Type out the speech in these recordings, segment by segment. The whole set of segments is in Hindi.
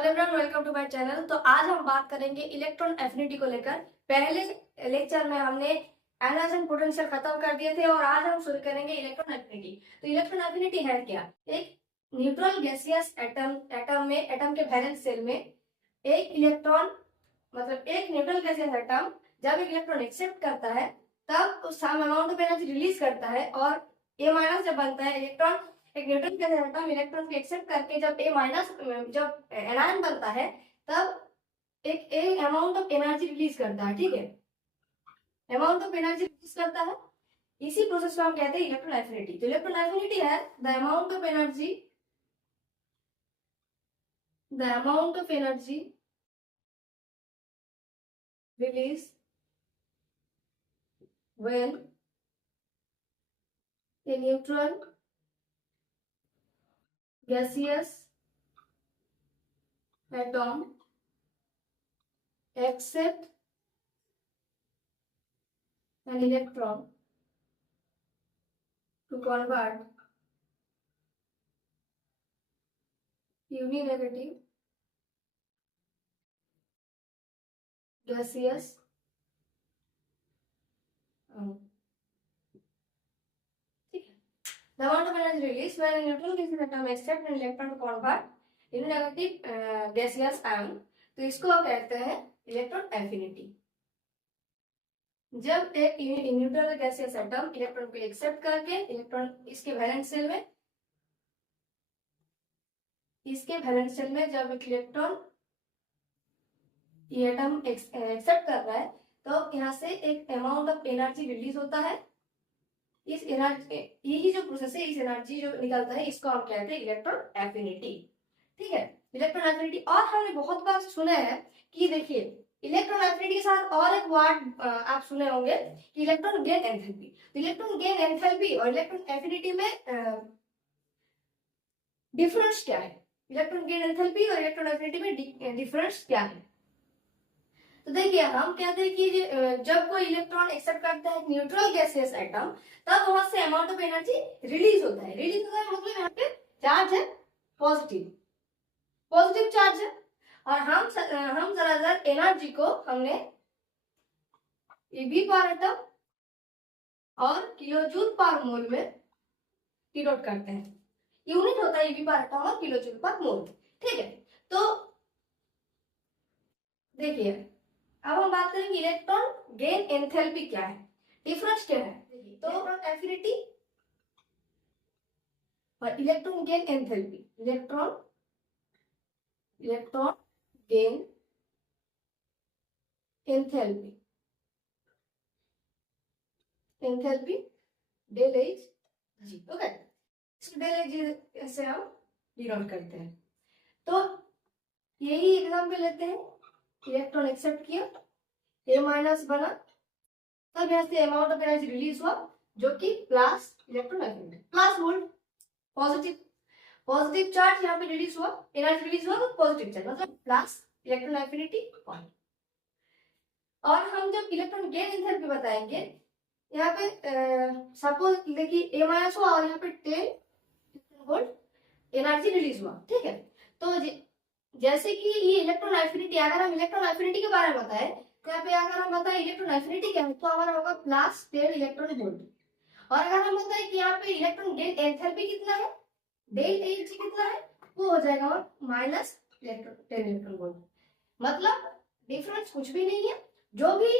Everyone, welcome to my channel. तो आज हम बात करेंगे इलेक्ट्रॉन एफिनिटी को लेकर। पहले लेक्चर में हमने एनर्जी एंड पोटेंशियल खत्म कर दिए थे और आज हम शुरू करेंगे इलेक्ट्रॉन एफिनिटी। तो इलेक्ट्रॉन एफिनिटी है क्या? एक न्यूट्रल गैसियस एटम में, एटम के वैलेंस शेल में एक इलेक्ट्रॉन, मतलब एक न्यूट्रल गैसियस एटम जब एक इलेक्ट्रॉन एक्सेप्ट करता है तब उस some amount of energy release करता है, और ए माइनस जब बनता है इलेक्ट्रॉन, एक न्यूट्रन के एटम इलेक्ट्रॉन को एक्सेप्ट करके जब ए माइनस, जब एनायन बनता है तब एक ए अमाउंट ऑफ एनर्जी रिलीज करता है। ठीक है, अमाउंट ऑफ एनर्जी रिलीज करता है। इसी प्रोसेस को हम कहते हैं इलेक्ट्रॉन एफिनिटी। तो इलेक्ट्रॉन एफिनिटी है the amount of energy, release when a neutral gaseous atom accept an electron to convert UV negative gaseous the amount of energy released when a neutral gaseous atom accept an electron to convert in negative gaseous ion, तो इसको कहते हैं इलेक्ट्रॉन एफिनिटी। जब एक न्यूट्रल गैसियस एटम इलेक्ट्रॉन को एक्सेप्ट करके इलेक्ट्रॉन इसके वैलेंस शेल में, जब एक इलेक्ट्रॉन ये एटम एक्सेप्ट कर रहा है तो यहाँ से एक अमाउंट ऑफ एनर्जी रिलीज होता है। इस एनर्जी, यही जो प्रोसेस है, इस एनर्जी जो निकलता है इसको हम कहते हैं इलेक्ट्रॉन एफिनिटी। ठीक है, इलेक्ट्रॉन एफिनिटी। और हमने बहुत बार सुना है कि देखिए इलेक्ट्रॉन एफिनिटी के साथ और एक वर्ड आप सुने होंगे कि इलेक्ट्रॉन गेन एंथैल्पी। तो इलेक्ट्रॉन गेन एंथैल्पी और इलेक्ट्रॉन एफिनिटी में डिफरेंस क्या है? इलेक्ट्रॉन गेन एंथैल्पी और इलेक्ट्रॉन एफिनिटी में डिफरेंस क्या है? तो देखिए हम कहते हैं कि जब कोई इलेक्ट्रॉन एक्सेप्ट करता है न्यूट्रल गैसियस एटम तब वहां से अमाउंट ऑफ एनर्जी रिलीज होता है। रिलीज होता है मतलब यहाँ पे चार्ज है पॉजिटिव चार्ज है, और हम ज्यादातर एनर्जी को हमने ईवी पर एटम और किलोजूल पर मोल में डिनोट करते हैं। यूनिट होता है ईवी पर एटम और किलोजूल पर मोल। ठीक है, तो देखिए अब हम बात करेंगे इलेक्ट्रॉन गेन एंथैल्पी क्या है, डिफरेंस क्या है। तो एफिनिटी और electron gain enthalpy, electron gain enthalpy del H G. Okay, इसको डेल एच से हम डिनोट करते हैं। तो यही एग्जांपल लेते हैं, इलेक्ट्रॉन एक्सेप्ट किया, ए माइनस बना, तब यहाँ से अमाउंट ऑफ एनर्जी रिलीज हुआ जो कि plus electron affinity, plus volt, positive charge यहाँ पे रिलीज हुआ, एनर्जी रिलीज हुआ तो पॉजिटिव चार्ज मतलब प्लस इलेक्ट्रॉन एफिनिटी पॉइंट। और हम जब इलेक्ट्रॉन गेन एंथैल्पी बताएंगे, यहाँ पे सपोज देखिए ए माइनस हुआ और यहाँ पे 10 वोल्ट एनर्जी रिलीज हुआ। ठीक है, तो जैसे कि ये इलेक्ट्रॉन एफिनिटी, अगर हम इलेक्ट्रॉन एफिनिटी के बारे में बताएं तो यहाँ पे अगर हम बताएं इलेक्ट्रॉन एफिनिटी क्या है तो हमारा होगा प्लस 10 इलेक्ट्रॉन वोल्ट। और अगर हम बताएं कि यहाँ पे इलेक्ट्रॉन गेन एंथैल्पी कितना है, डेल एच कितना है, वो हो जाएगा माइनस 10 इलेक्ट्रॉन वोल्ट। मतलब डिफरेंस कुछ भी नहीं है, जो भी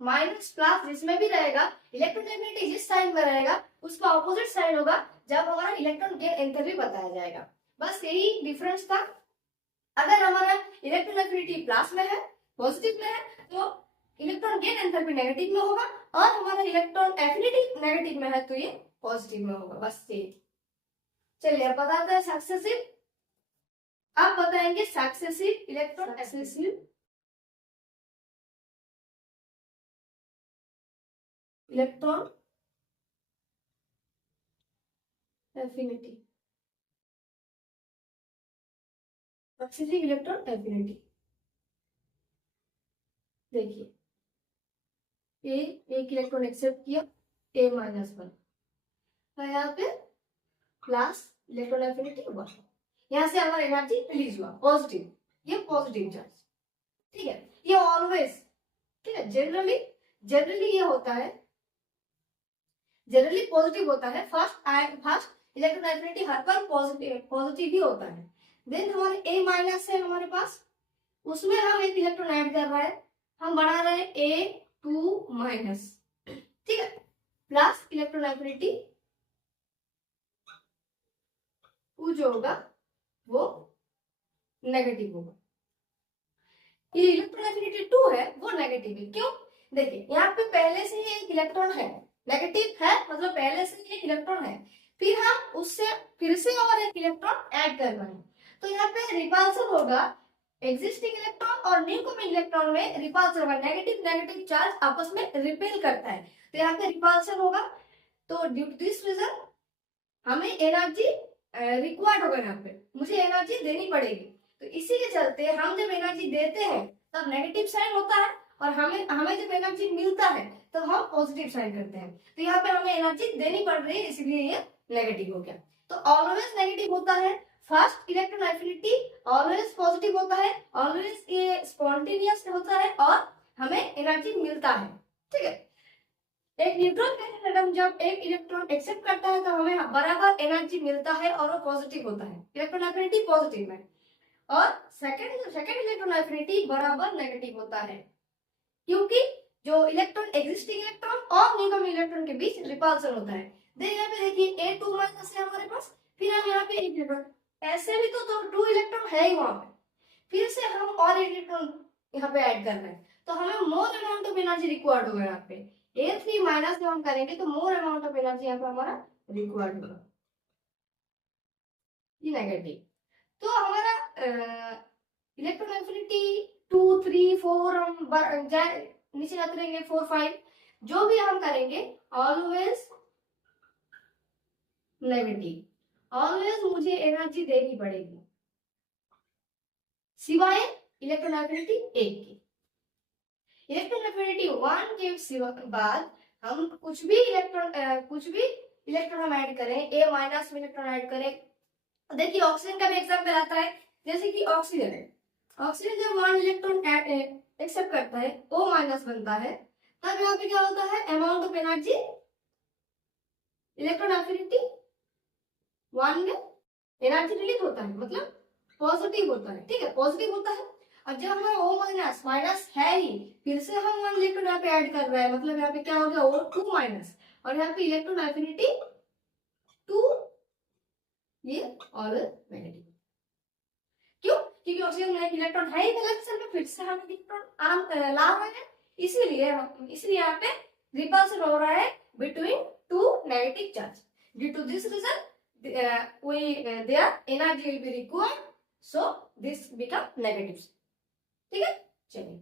माइनस प्लस जिसमें भी रहेगा, इलेक्ट्रॉन एफिनिटी जिस साइन में रहेगा उसका ऑपोजिट साइन होगा जब हमारा इलेक्ट्रॉन गेन एंथैल्पी बताया जाएगा। बस यही डिफरेंस था। अगर हमारा इलेक्ट्रॉन एफिनिटी प्लस में है, पॉजिटिव में है, तो इलेक्ट्रॉन गेन एंथैल्पी नेगेटिव में होगा, और हमारा इलेक्ट्रॉन एफिनिटी नेगेटिव में है तो ये पॉजिटिव में होगा। बस ये। चलिए अब बताते हैं सक्सेसिव। अब बताएंगे successive electron affinity, successive electron affinity. देखिए एक इलेक्ट्रॉन एक्सेप्ट किया, ए माइनस 1, तो यहाँ पे प्लस इलेक्ट्रॉन एफिनिटी 1। यहाँ से हमारा एनर्जी रिलीज हुआ पॉजिटिव, ये पॉजिटिव चार्ज, ठीक है। ये ऑलवेज, ठीक है, जनरली ये होता है, जनरली पॉजिटिव होता है। फर्स्ट इलेक्ट्रॉन एफिनिटी हर पर पॉजिटिव ही होता है। देन हमारे ए माइनस है हमारे पास, उसमें हम एक इलेक्ट्रॉन ऐड कर रहे हैं, हम बना रहे हैं A2 माइनस, ठीक है, प्लस इलेक्ट्रॉन एफिनिटी जो होगा वो नेगेटिव होगा। ये इलेक्ट्रॉन एफिनिटी 2 है वो नेगेटिव है, क्यों? देखिए यहाँ पे पहले से ही एक इलेक्ट्रॉन है, नेगेटिव है मतलब पहले से ही एक इलेक्ट्रॉन है, फिर हम उससे फिर से और एक इलेक्ट्रॉन ऐड कर रहे हैं, तो यहाँ पे रिपल्सन होगा। एग्जिस्टिंग इलेक्ट्रॉन और न्यू कमिंग इलेक्ट्रॉन में रिपल्सन होगा, नेगेटिव चार्ज आपस में रिपेल करता है, तो यहाँ पे रिपल्सन होगा। तो ड्यू टू दिस रीजन हमें एनर्जी रिक्वायर्ड होगा, यहाँ पे मुझे एनर्जी देनी पड़ेगी। तो इसी के चलते हम जब एनर्जी देते हैं तब नेगेटिव साइन होता है, और हमें जब एनर्जी मिलता है तो हम पॉजिटिव साइन करते हैं। तो यहाँ पे हमें एनर्जी देनी पड़ रही है, इसलिए ये नेगेटिव हो गया। तो ऑलवेज नेगेटिव होता है, first electron affinity always positive होता है, ऑलवेज ये स्पॉन्टेनियस होता है और हमें एनर्जी मिलता है, ठीक है। एक न्यूट्रॉन गैस एटम जब एक इलेक्ट्रॉन एक्सेप्ट करता है तो हमें बराबर एनर्जी मिलता है और वो पॉजिटिव होता है, इलेक्ट्रॉन एफिनिटी पॉजिटिव है, और सेकंड इलेक्ट्रॉन एफिनिटी बराबर नेगेटिव होता है, क्योंकि जो इलेक्ट्रॉन एग्जिस्टिंग इलेक्ट्रॉन और न्यू कमिंग इलेक्ट्रॉन के बीच रिपल्सन होता है। यहाँ पे देखिए A2 माइनस है हमारे पास, फिर हम यहाँ पे एक इलेक्ट्रॉन, ऐसे भी तो 2 इलेक्ट्रॉन है ही वहां पे, फिर से हम और एक इलेक्ट्रॉन यहाँ पे ऐड कर रहे हैं, तो हमें more amount of energy required होगा। यहाँ पे A3 माइनस जब हम करेंगे तो मोर अमाउंट ऑफ एनर्जी यहाँ पे हमारा रिक्वायर्ड होगा, ये नेगेटिव। तो हमारा इलेक्ट्रॉन एफिनिटी 2, 3, 4 हम नीचे जाते रहेंगे, 4, 5 जो भी हम करेंगे ऑलवेज नेगेटिव, ऑलवेज मुझे एनर्जी देनी पड़ेगी, सिवाय इलेक्ट्रॉन एफिनिटी 1 की। इलेक्ट्रॉन एफिनिटी 1 के बाद हम कुछ भी इलेक्ट्रॉन हम ऐड करें, A माइनस में इलेक्ट्रॉन ऐड करें, देखिए ऑक्सीजन का भी एग्जाम्पल आता है, जैसे कि ऑक्सीजन है, ऑक्सीजन जब 1 इलेक्ट्रॉन एक्सेप्ट करता है, O माइनस बनता है, तब यहाँ पे क्या होता है, amount of energy electron affinity 1 में एनर्जी रिलीज होता है, मतलब पॉजिटिव होता है, ठीक है, पॉजिटिव होता है। अब जब हमारा O माइनस है ही, फिर से हम 1 इलेक्ट्रॉन यहाँ पे ऐड कर रहे हैं, मतलब यहाँ पे क्या हो गया, O2 माइनस, और यहाँ पे इलेक्ट्रॉन एफिनिटी 2, ये और नेगेटिव, क्यों? क्योंकि ऑक्सीजन में इलेक्ट्रॉन है ही गलत में, फिर से हम इलेक्ट्रॉन ला रहे हैं, इसीलिए यहाँ पे रिपल्सन हो रहा है between 2 negative charge. Due to this reason their energy will be required, so this become negative, ठीक है। चलिए,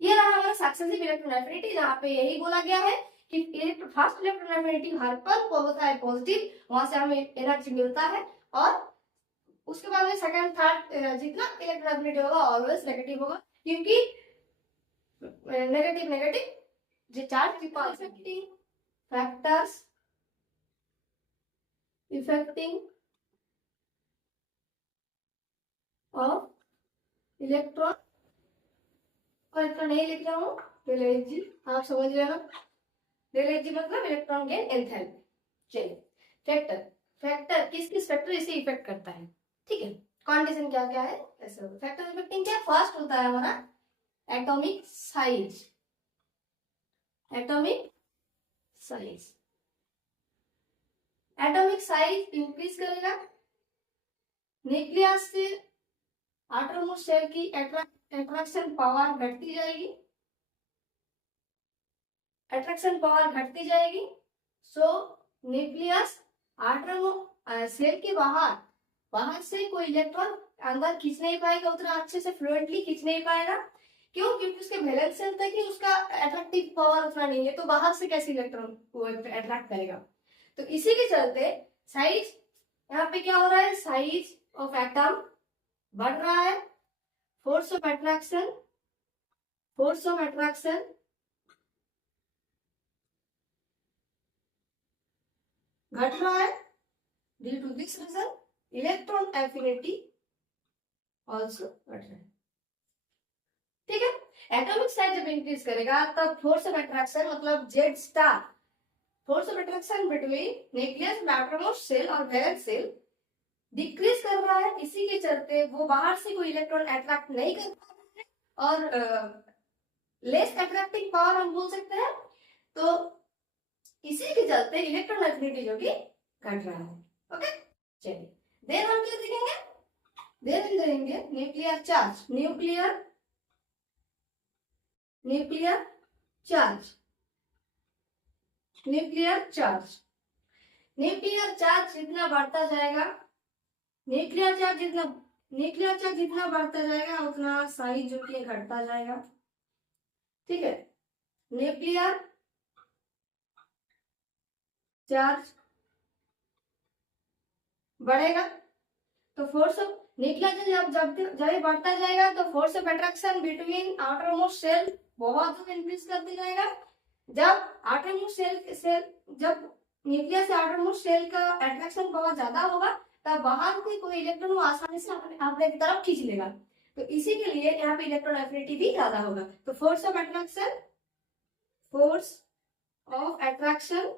ये रहा हमारा सक्सेसिव इलेक्ट्रॉन एफिनिटी, जहाँ पे यही बोला गया है कि फर्स्ट इलेक्ट्रॉन एफिनिटी हर पर होता है पॉजिटिव, वहां से हमें एनर्जी मिलता है, और उसके बाद में सेकंड थर्ड जितना इलेक्ट्रॉन एफिनिटी होगा ऑलवेज नेगेटिव होगा, क्योंकि नेगेटिव जो charge affecting factors affecting of electron, और इतना नहीं लिख रहा हूँ, जी आप समझ लेना, जी मतलब इलेक्ट्रॉन गेन एंथैल्पी। चलिए, फैक्टर किस फैक्टर इसे इफेक्ट करता है, ठीक है, कंडीशन क्या क्या है ऐसे। फैक्टर इफेक्टिंग क्या, फर्स्ट होता है हमारा atomic size, atomic size increase करेगा, न्यूक्लियस से एटॉमिक शेल की अट्रैक्शन पावर घटती जाएगी, सो न्यूक्लियस एटॉमिक शेल के बाहर से कोई इलेक्ट्रॉन अंदर खींच नहीं पाएगा, उतना अच्छे से फ्लुएंटली खींच नहीं पाएगा, क्यों? क्योंकि उसके वैलेंस शेल तक ही उसका अट्रैक्टिव पावर उतना नहीं है, तो बाहर से कैसे इलेक्ट्रॉन को अट्रैक्ट करेगा। तो इसी के चलते साइज, यहाँ पे क्या हो रहा है, साइज ऑफ एटम बढ़ रहा है, फोर्स ऑफ अट्रैक्शन घट रहा है, due to this reason electron affinity also बढ़ रहा है। ठीक है, एटॉमिक साइज जब इंक्रीज करेगा तब फोर्स ऑफ अट्रैक्शन मतलब Z star, force of attraction between nucleus utmost shell और वैलेंस सेल डिक्रीज कर रहा है। इसी के चलते वो बाहर से कोई इलेक्ट्रॉन अट्रैक्ट नहीं कर पा रहा है और लेस अट्रैक्टिंग पावर हम बोल सकते हैं। तो इसी के चलते इलेक्ट्रॉन एफिनिटी जो कि घट रहा है। ओके, चलिए देन हम क्या देखेंगे, देन हम देखेंगे nuclear charge, nuclear charge, nuclear charge, nuclear charge जितना बढ़ता जाएगा, न्यूक्लियर चार्ज जितना बढ़ता जाएगा उतना साइज जो कि घटता जाएगा। ठीक है, न्यूक्लियर चार्ज बढ़ेगा तो फोर्स ऑफ न्यूक्लियर चार्ज जब बढ़ता जाएगा तो force of attraction between outermost shell बहुत ज्यादा इंक्रीज करते जाएगा। जब आउटर मोस्ट सेल जब न्यूक्लियस से आउटर मोस्ट सेल का अट्रैक्शन बहुत ज्यादा होगा तब बाहर से कोई इलेक्ट्रॉन आसानी से अपने की तरफ खींच लेगा। तो इसी के लिए यहाँ पे इलेक्ट्रॉन एफिनिटी भी ज्यादा होगा। तो force of attraction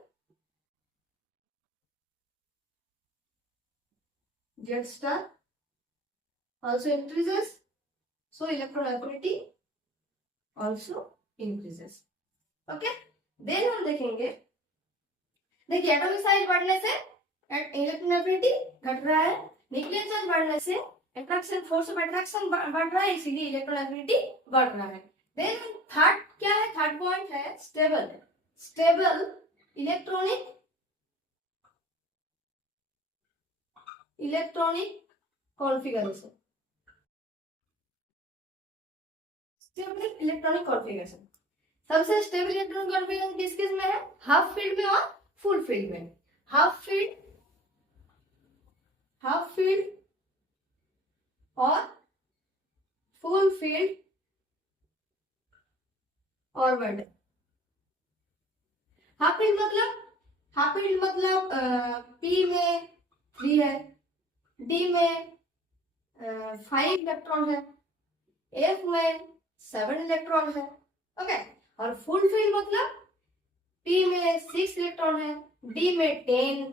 Z star also increases, so electron affinity also increases. Okay, then हम देखेंगे, देखिए एटॉमिक साइज बढ़ने से इलेक्ट्रॉन एफिनिटी घट रहा है, न्यूक्लियर चार्ज बढ़ने से अट्रैक्शन फोर्स ऑफ अट्रैक्शन बढ़ रहा है, इसीलिए इलेक्ट्रॉन एफिनिटी बढ़ रहा है। देन थर्ड क्या है, थर्ड पॉइंट है stable electronic configuration, stable electronic configuration. सबसे स्टेबल इलेक्ट्रॉनिक कॉन्फ़िगरेशन किस में है, हाफ फील्ड में और फुल फील्ड में। हाफ फील्ड और full field orbit. Half field मतलब P में 3 है, D में 5 इलेक्ट्रॉन है, F में 7 इलेक्ट्रॉन है। ओके, और फुल फील्ड मतलब P में 6 इलेक्ट्रॉन है, D में 10,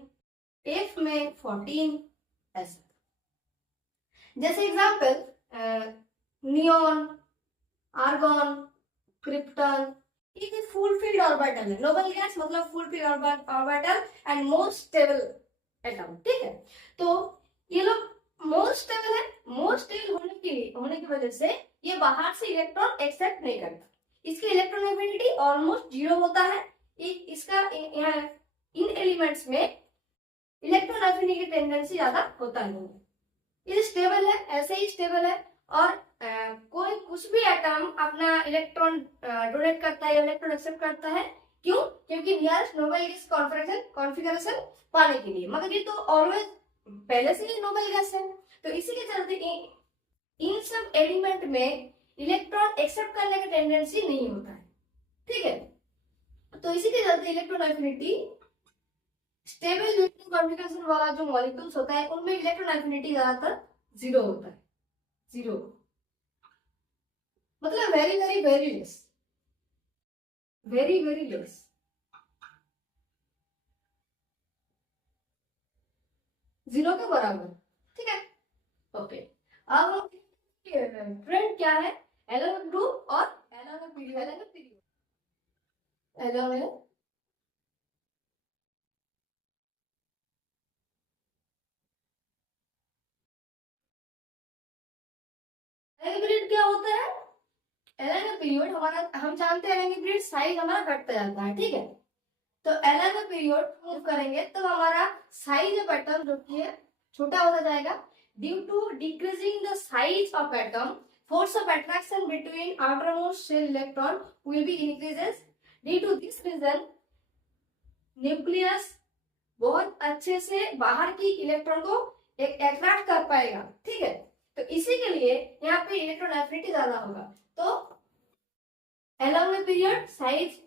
F में 14 ऐसा। जैसे एग्जांपल नियॉन, आर्गॉन, क्रिप्टन, ये फुल फील्ड ऑर्बिटल है। नोबल गैस मतलब full filled orbital and most stable atom. ठीक है, तो ये लोग मोस्ट स्टेबल है, मोस्ट स्टेबल होने की वजह से ये बाहर से इलेक्ट्रॉन एक्सेप्ट नहीं करता, इसकी इलेक्ट्रॉन एफिनिटी ऑलमोस्ट 0 होता है। इसका इन एलिमेंट्स में इलेक्ट्रॉन एफिनिटी की टेंडेंसी ज्यादा होता नहीं है, ये स्टेबल है, ऐसे ही स्टेबल है। और कोई कुछ भी एटम अपना इलेक्ट्रॉन डोनेट करता है, इलेक्ट्रॉन एक्सेप्ट करता है, क्यों, क्योंकि नियरेस्ट नोबल गैस कॉन्फ़िगरेशन पाने के लिए। मगर ये तो ऑलवेज पहले से ही नोबल गैस है, तो इसी के चलते इन सब एलिमेंट में इलेक्ट्रॉन एक्सेप्ट करने का टेंडेंसी नहीं होता है। ठीक है, तो इसी के चलते electron affinity stable electron configuration वाला जो मॉलिक्यूल्स होता है उनमें इलेक्ट्रॉन एफिनिटी ज्यादातर 0 होता है। 0 मतलब very very very less, very very less. Zero के बराबर। ठीक है, ओके। अब ट्रेंड क्या है, एलन ग्रुप और एलन पीरियड। पीरियड क्या होता है, एलन पीरियड हमारा, हम जानते हैं एलन पीरियड साइज हमारा घटता जाता है। ठीक है, तो एलन पीरियड मूव करेंगे तो हमारा साइज ऑफ एटम जो कि छोटा होता जाएगा। Due to decreasing the size of atom, force of attraction between outermost shell electron will be increases. Due to this reason, nucleus बहुत अच्छे से बाहर की इलेक्ट्रॉन को अट्रैक्ट कर पाएगा। ठीक है, तो इसी के लिए यहाँ पे इलेक्ट्रॉन एफिनिटी ज्यादा होगा। तो along the period size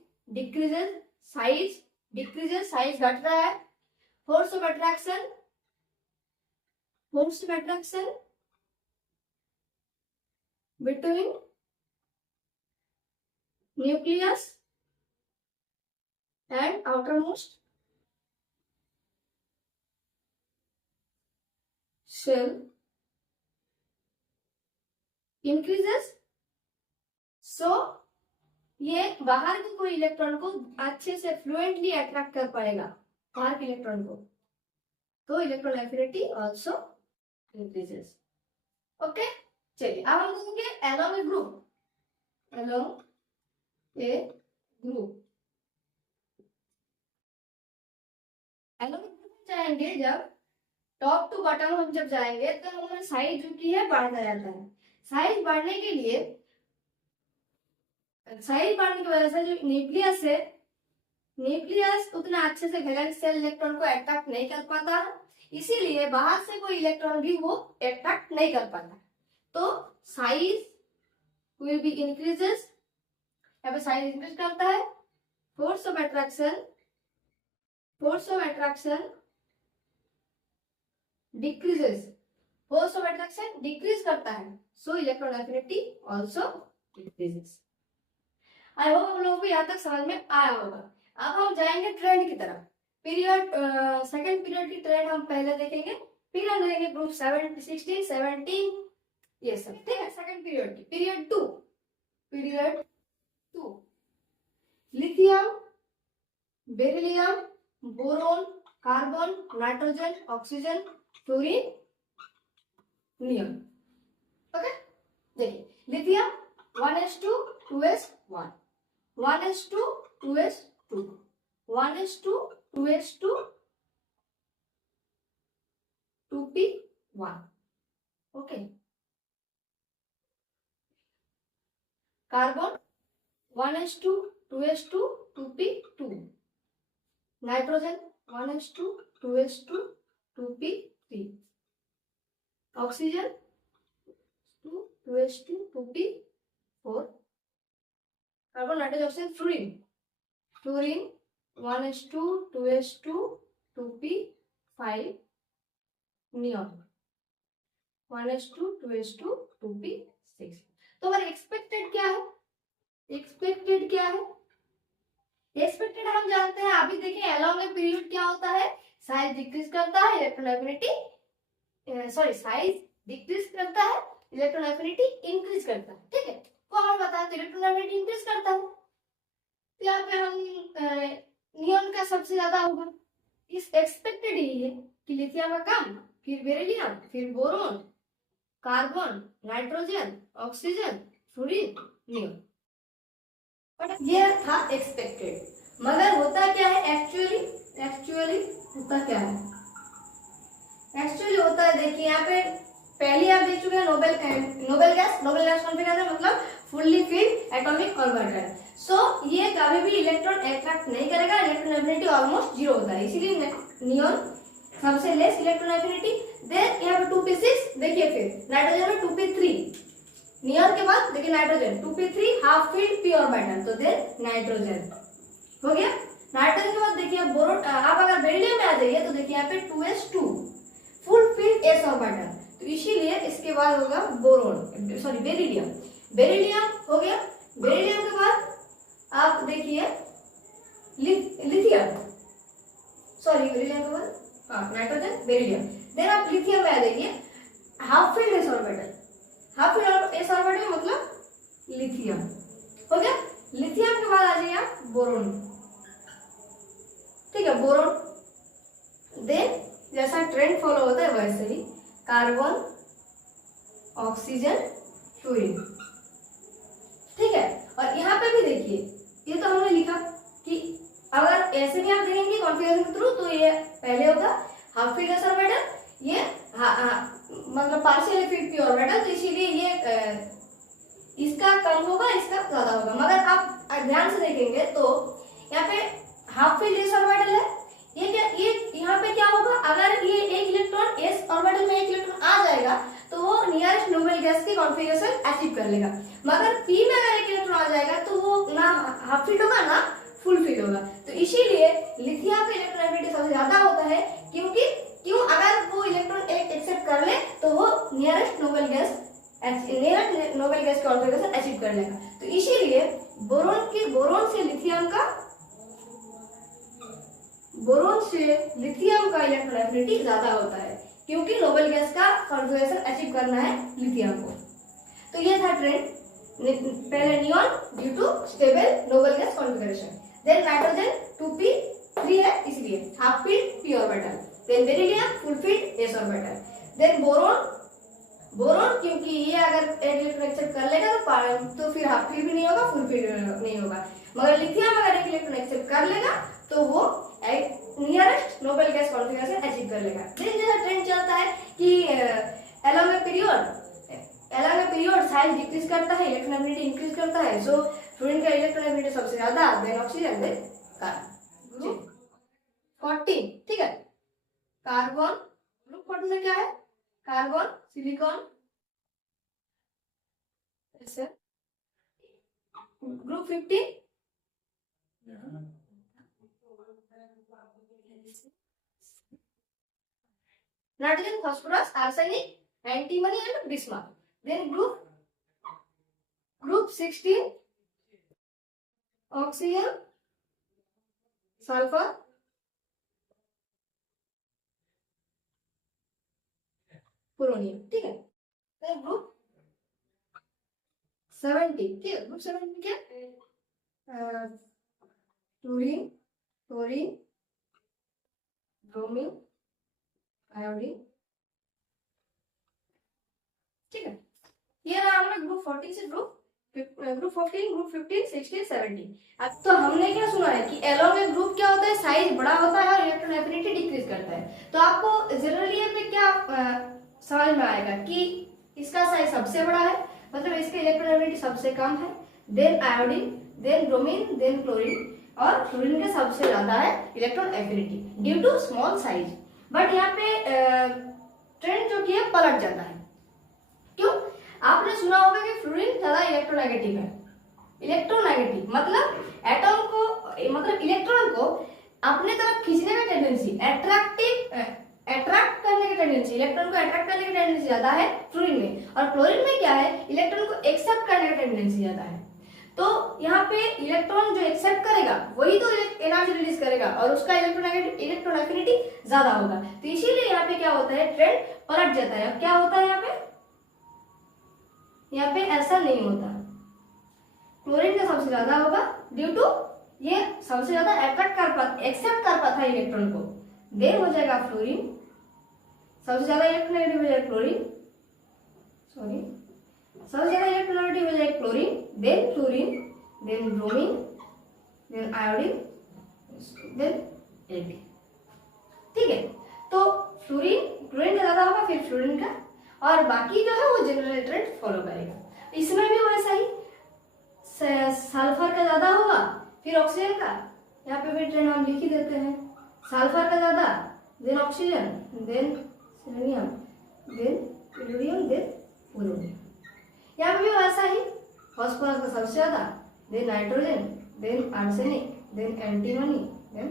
decreases, size घट रहा है, force of attraction force of attraction between nucleus and outermost shell increases. So ये बाहर के कोई इलेक्ट्रॉन को अच्छे से फ्लुएंटली अट्रैक्ट कर पाएगा बाहर के इलेक्ट्रॉन को, तो electron affinity also increases. Okay, चलिए अब हम देखेंगे along a group. along a group जाएंगे जब टॉप टू बॉटम हम जब जाएंगे तो हमारा साइज जो की है बढ़ता जाता है. साइज बढ़ने के लिए, साइज बढ़ने की वजह से जो न्यूक्लियस है, न्यूक्लियस उतना अच्छे से वैलेंस शेल इलेक्ट्रॉन को अट्रैक्ट नहीं कर पाता, इसीलिए बाहर से कोई इलेक्ट्रॉन भी वो अट्रैक्ट नहीं कर पाता. तो साइज विल बी इंक्रीजेस. यहाँ पे साइज इंक्रीज करता है. Force of attraction decreases. Force of attraction decrease करता है, सो electron affinity also decreases. I hope हम लोगों को यहाँ तक समझ में आया होगा. अब हम जाएंगे ट्रेंड की तरफ. पीरियड, सेकंड पीरियड की ट्रेंड हम पहले देखेंगे, फिर हम देखेंगे ग्रुप 16, 17 ये सब. ठीक है, सेकंड पीरियड की. Period 2 lithium, beryllium, boron, carbon, nitrogen, oxygen, fluorine, नियम. ओके, देखिए lithium 1s2 2s1, 1s2 2s2, 1s2 2s2 2p1. Okay, carbon 1s2 2s2 2p2, nitrogen 1s2 2s2 2p3, oxygen 2s2 2p4, carbon nitrogen oxygen, fluorine 1s2 2s2 2p5, neon 1s2 2s2 2p6. तो हमारा एक्सपेक्टेड क्या है? एक्सपेक्टेड हम जानते हैं, अभी देखिए अलोंग ए पीरियड क्या होता है, साइज डिक्रीज करता है, इलेक्ट्रॉन एफिनिटी साइज डिक्रीज करता है, इलेक्ट्रॉन एफिनिटी इंक्रीज करता है. ठीक है, तो हमें बताया तो इलेक्ट्रॉन एफिनिटी इंक्रीज करता है, तो यहाँ पे हम नियॉन का सबसे ज्यादा होगा. इस एक्सपेक्टेड ही है कि लिथियम का कम, फिर बेरिलियम, फिर boron, carbon, nitrogen, oxygen, fluorine, neon. But ये था एक्सपेक्टेड, मगर होता क्या है एक्चुअली होता क्या है? एक्चुअली होता है, देखिए यहाँ पे पहले आप देख चुके हैं नोबेल गैस कॉन्फ़िगरेशन मतलब फुल्ली फिल्ड एटॉमिक ऑर्बिटल. सो ये कभी भी इलेक्ट्रॉन अट्रैक्ट नहीं करेगा, इलेक्ट्रॉन एफिनिटी ऑलमोस्ट जीरो होता है, इसीलिए नियॉन सबसे लेस इलेक्ट्रॉन एफिनिटी. देन यहाँ पे 2p6, देखिए फिर नाइट्रोजन में 2p3, नियॉन के बाद देखिए nitrogen 2p3 half field P orbital, तो देन नाइट्रोजन हो गया. नाइट्रोजन के बाद देखिए बोरोन, आप अगर बेरिलियम में आ जाइए तो देखिए यहाँ पे 2s2 full filled s orbital, तो इसीलिए इसके बाद होगा बोरोन बेरिलियम हो गया. बेरिलियम के बाद आप देखिए लिथियम, बेरिलियम के बाद नाइट्रोजन बेरिलियम. देन आप लिथियम में आ जाइए, half field s orbital, half field s orbital मतलब लिथियम हो गया. लिथियम के बाद आ जाइए आप बोरोन. ठीक है, बोरोन. देन जैसा ट्रेंड फॉलो होता है वैसे ही कार्बन, ऑक्सीजन, फ्लोरीन. ठीक है, और यहाँ पे भी देखिए, ये तो हमने लिखा कि अगर ऐसे भी आप देखेंगे कॉन्फ़िगरेशन के थ्रू, तो ये पहले होगा हाफ फील्ड s ऑर्बिटल, ये मतलब पार्शियल फील्ड पी ऑर्बिटल, तो इसीलिए ये इसका कम होगा, इसका ज्यादा होगा. मगर आप ध्यान से देखेंगे तो यहाँ पे हाफ फील्ड s ऑर्बिटल है, ये यहाँ पे क्या होगा, अगर ये एक इलेक्ट्रॉन s ऑर्बिटल में एक इलेक्ट्रॉन आ जाएगा तो वो नियरेस्ट नोबेल गैस की कॉन्फ़िगरेशन अचीव कर लेगा. मगर p में अगर एक इलेक्ट्रॉन आ जाएगा तो वो ना हाफ फील्ड होगा ना फुल फील्ड होगा. तो इसीलिए लिथियम का इलेक्ट्रॉन एफिनिटी सबसे ज्यादा होता है, क्योंकि अगर वो इलेक्ट्रॉन एक्सेप्ट एक्सेप्ट कर ले तो वो nearest Nobel gas configuration achieve कर लेगा। तो इसीलिए बोरोन से लिथियम का इलेक्ट्रॉन एफिनिटी ज्यादा होता है, क्योंकि नोबेल गैस का कॉन्फ़िगरेशन अचीव करना है लिथियम को। तो ये था ट्रेंड, पहले neon due to stable noble gas configuration, then nitrogen 2p3 है इसलिए half filled p orbital, then beryllium full filled s orbital, then boron क्योंकि ये अगर एक इलेक्ट्रॉन एक्सेप्ट कर लेगा तो फिर हाफ फील्ड भी नहीं होगा, फुल फील्ड नहीं होगा, मगर लिथियम अगर एक इलेक्ट्रॉन एक्सेप्ट कर लेगा तो वो nearest Nobel gas configuration achieve कर लेगा। देन जैसा ट्रेंड चलता है कि along a period size decrease करता है, इलेक्ट्रॉन एफिनिटी इंक्रीज करता है, सो फ्लोरीन का इलेक्ट्रॉन एफिनिटी सबसे ज्यादा, then oxygen, then carbon. Group 14 ठीक है, कार्बन ग्रुप 14 में क्या है, कार्बन, सिलिकॉन, ऐसे। Group 15 nitrogen, phosphorus, arsenic, antimony and bismuth. Then group 16 oxygen, sulphur, polonium ठीक है। देन ग्रुप 70 ठीक है, ग्रुप 70 क्या, फ्लोरीन, क्लोरीन, ब्रोमीन, आयोडीन ठीक है। ये रहा हमारा ग्रुप 14 से ग्रुप 14, ग्रुप 15, 16, 17। अब तो हमने क्या सुना है कि एलोंग में ग्रुप क्या होता है, साइज बड़ा होता है और इलेक्ट्रॉन एफिनिटी डिक्रीज करता है। तो आपको जनरली ये पे क्या समझ में आएगा कि इसका साइज सबसे बड़ा है, मतलब इसके इलेक्ट्रॉन एफिनिटी सबसे कम है, then iodine, then bromine, then chlorine, और फ्लोरीन के सबसे ज्यादा है electron affinity due to small size. But यहाँ पे ट्रेंड जो कि है पलट जाता है। क्यों? आपने सुना होगा कि फ्लोरीन ज्यादा इलेक्ट्रोनेगेटिव है। इलेक्ट्रोनेगेटिव मतलब एटम को, मतलब इलेक्ट्रॉन को अपने तरफ खींचने का टेंडेंसी, अट्रैक्ट करने की टेंडेंसी, इलेक्ट्रॉन को अट्रैक्ट करने की टेंडेंसी ज्यादा है फ्लोरीन में। और क्लोरीन में क्या है, इलेक्ट्रॉन को एक्सेप्ट करने की टेंडेंसी ज्यादा है। तो यहाँ पे इलेक्ट्रॉन जो एक्सेप्ट करेगा वही तो एनर्जी रिलीज करेगा और उसका इलेक्ट्रॉन एफिनिटी ज्यादा होगा। तो इसीलिए यहाँ पे क्या होता है, ट्रेंड पलट जाता है। क्या होता है यहाँ पे ऐसा नहीं होता, क्लोरीन का सबसे ज्यादा होगा ड्यू टू ये सबसे ज्यादा एक्सेप्ट कर पाता है इलेक्ट्रॉन को। देन हो जाएगा फ्लोरीन, सबसे ज्यादा इलेक्ट्रोनेगेटिव हो जाएगा क्लोरीन, सबसे ज्यादा इलेक्ट्रोनेगेटिव हो जाएगा chlorine, then fluorine, then bromine, then iodine, then AT ठीक है। तो क्लोरीन का ज्यादा होगा, फिर फ्लोरीन का, और बाकी जो है वो जनरल ट्रेंड फॉलो करेगा। इसमें भी वैसा ही, सल्फर का ज्यादा होगा फिर ऑक्सीजन का, यहाँ पे भी ट्रेंड हम लिख ही देते हैं, सल्फर का ज्यादा, then oxygen, then selenium, then tellurium, then polonium. यहाँ पे भी वैसा ही, फास्फोरस का सबसे ज्यादा, then nitrogen, then arsenic, then antimony, then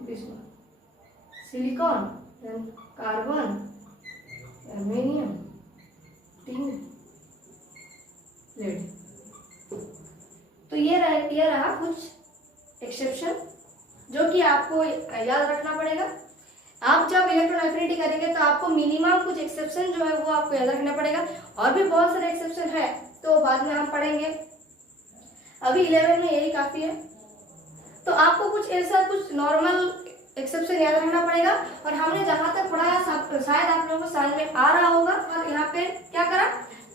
bismuth, silicon, then carbon, aluminium, tin, lead. तो ये रहा कुछ एक्सेप्शन जो कि आपको याद रखना पड़ेगा। आप जब इलेक्ट्रॉन एफिनिटी करेंगे तो आपको मिनिमम कुछ एक्सेप्शन जो है वो आपको याद रखना पड़ेगा, और भी बहुत सारे एक्सेप्शन है तो बाद में हम पढ़ेंगे, अभी 11 में यही काफी है। तो आपको कुछ ऐसा कुछ नॉर्मल एक्सेप्शन याद रखना पड़ेगा। और हमने जहां तक पढ़ाया शायद आप लोगों को समझ में आ रहा होगा। और यहाँ पे क्या करा,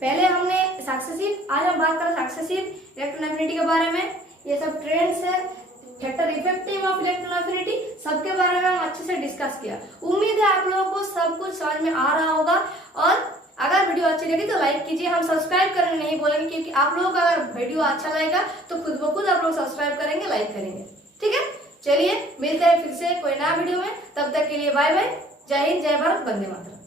पहले हमने सक्सेसिव, आज हम बात करें सक्सेसिव इलेक्ट्रॉन एफिनिटी के बारे में। ये सब ट्रेंड्स है, factor effective of electron affinity, सबके बारे में हम अच्छे से डिस्कस किया। उम्मीद है आप लोगों को सब कुछ समझ में आ रहा होगा। और अगर वीडियो अच्छी लगी तो लाइक कीजिए, हम सब्सक्राइब करने नहीं बोलेंगे, क्योंकि आप लोगों का अगर वीडियो अच्छा लगेगा तो खुद ब खुद आप लोग सब्सक्राइब करेंगे, लाइक करेंगे। ठीक है, चलिए मिलते हैं फिर से कोई नया वीडियो में, तब तक के लिए बाय बाय, जय हिंद, जय भारत, वंदे मातरम।